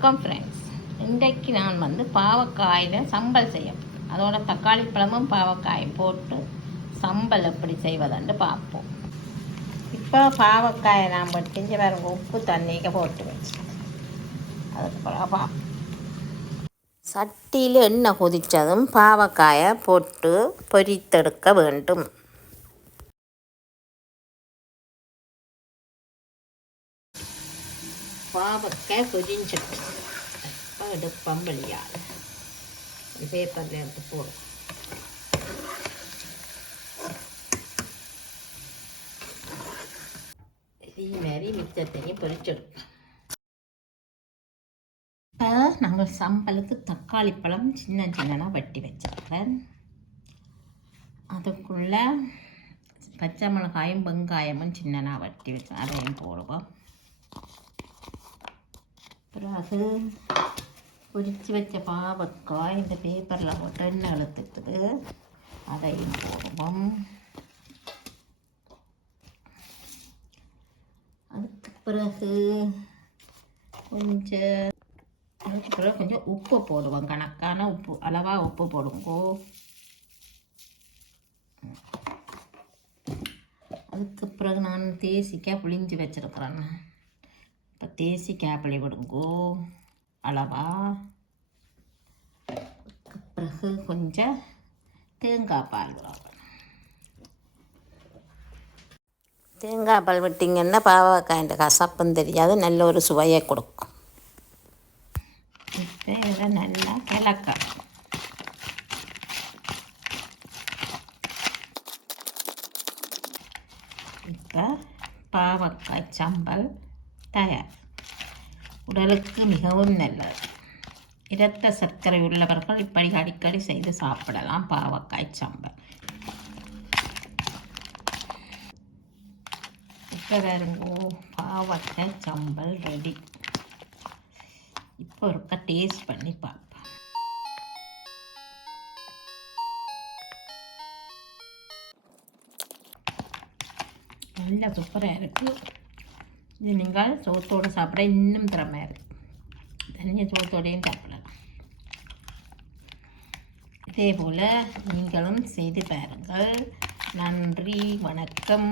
வணக்கம் ஃப்ரெண்ட்ஸ் இன்றைக்கு நான் வந்து பாவக்காயில் சம்பல் செய்ய அதோட தக்காளி பழமும் பாவக்காயும் போட்டு சம்பல் எப்படி செய்வதுன்னு பார்ப்போம். இப்போ பாவக்காயை நான் வெட்டிஞ்சு பாருங்க. உப்பு தண்ணிக்கு போட்டு வச்சு அதுக்கு பார்ப்போம். சட்டியில் எண்ணெய் கொதித்ததும் பாவக்காயை போட்டு பொரித்தெடுக்க வேண்டும். பாவக்காய் பொரிஞ்சிட்டு அப்போ எடுப்பம் வெளியால் பேப்பரில் எடுத்து போடும் இதே மாதிரி மிச்சத்தையும் பொரிச்செடுப்போம் இப்போ நாங்கள் சம்பலுக்கு தக்காளி பழம் சின்ன சின்னதாக வெட்டி வச்சிருக்கிறேன். அதுக்குள்ளே பச்சை மிளகாயும் வெங்காயமும் சின்னதாக வெட்டி வச்சு அதையும் போடுவோம். பிறகு பொரித்து வச்ச பாவக்காய் இந்த பேப்பரில் போட்டு எண்ணெய் அழுத்துட்டுது அதையும் போடுவோம். அதுக்கு பிறகு கொஞ்சம் அதுக்கு பிறகு கொஞ்சம் உப்பு போடுவோம். கணக்கான உப்பு அளவாக உப்பு போடுங்கோ. அதுக்கு பிறகு நான் தேசிக்காய் புளிஞ்சு வச்சுருக்குறேன். இப்போ தேசிக்காய் புளி விடுங்கோ அளவா பிறகு கொஞ்சம் தேங்காய் பால் தேங்காய் பால் விட்டிங்கன்னா பாவக்காய்ன்ற கசப்பும் தெரியாது நல்ல ஒரு சுவையை கொடுக்கும் இப்போ இதை நல்லா கிளக்க இப்போ பாவக்காய் சம்பல் தயார். உடலுக்கு மிகவும் நல்லது. இரத்த சர்க்கரை உள்ளவர்கள் இப்படி அடிக்கடி செய்து சாப்பிடலாம். பாவக்காய் சம்பல் இப்போ வேறுங்கோ பாவக்காய் சம்பல் ரெடி இப்போ ஒருக்கா டேஸ்ட் பண்ணி பார்ப்பேன் நல்ல சூப்பராக இருக்குது இது நீங்கள் சோத்தோடு சாப்பிட இன்னும் திறமையாக இருக்குது தனியாக சோத்தோடையும் சாப்பிடலாம். இதே போல் நீங்களும் செய்து பாருங்கள். நன்றி வணக்கம்.